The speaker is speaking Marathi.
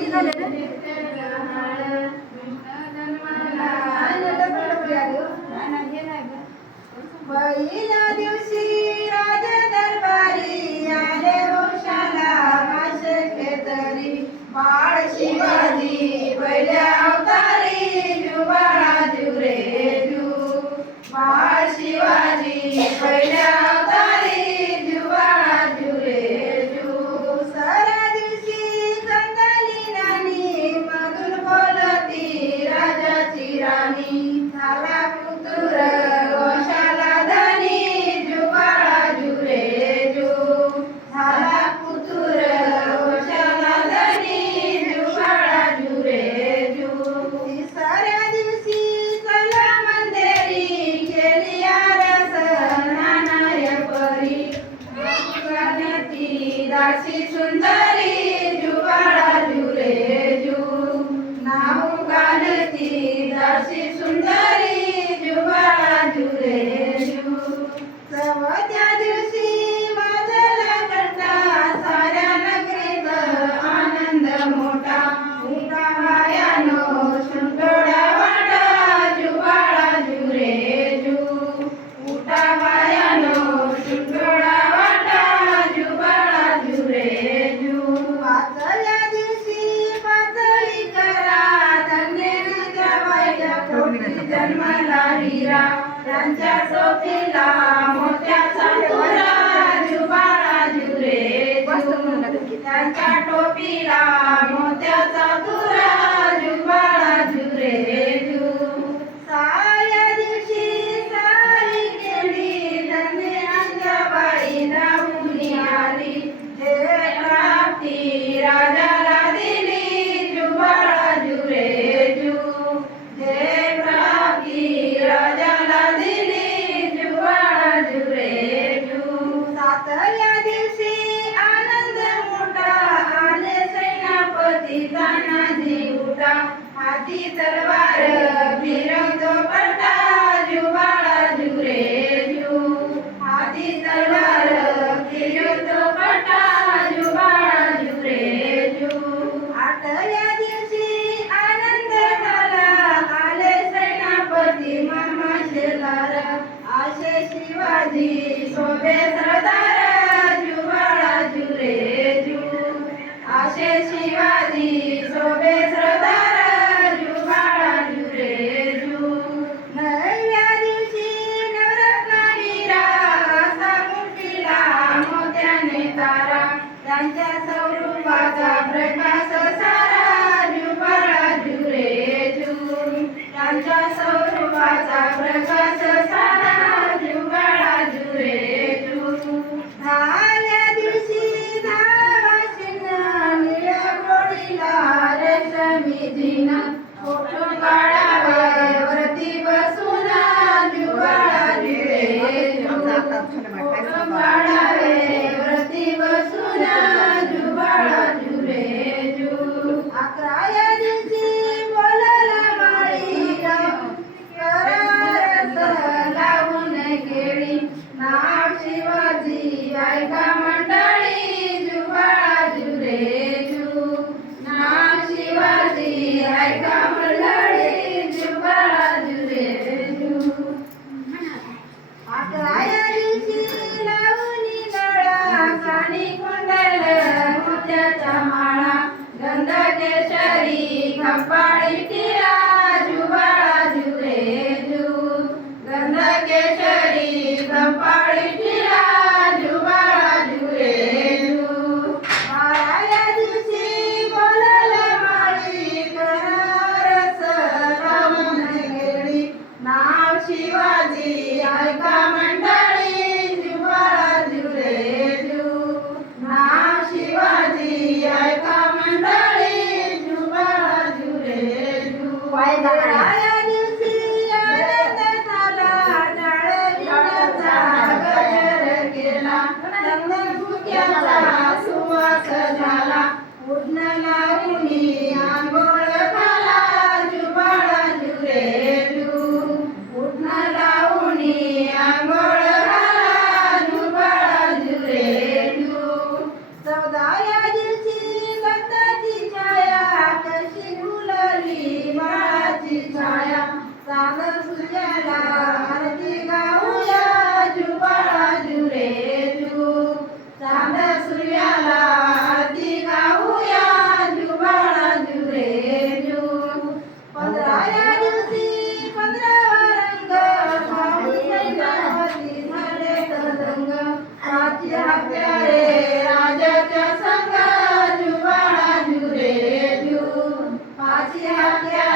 किती झाले दिवशी जन्मला हिरा टोपीला मोत्याचा तुरा जुबा राजू रे त्यांच्या टोपीला हाती तलवार फिरवतो पट्टा जुबाळा जुरे जू हाती तलवार फिरवतो पट्टा जुबाळा जुरे जू आता दिवशी आनंद झाला. आले सेनापती मामा शेलारा आशे शिवाजी सोबे सरदार. Why did you Gracias.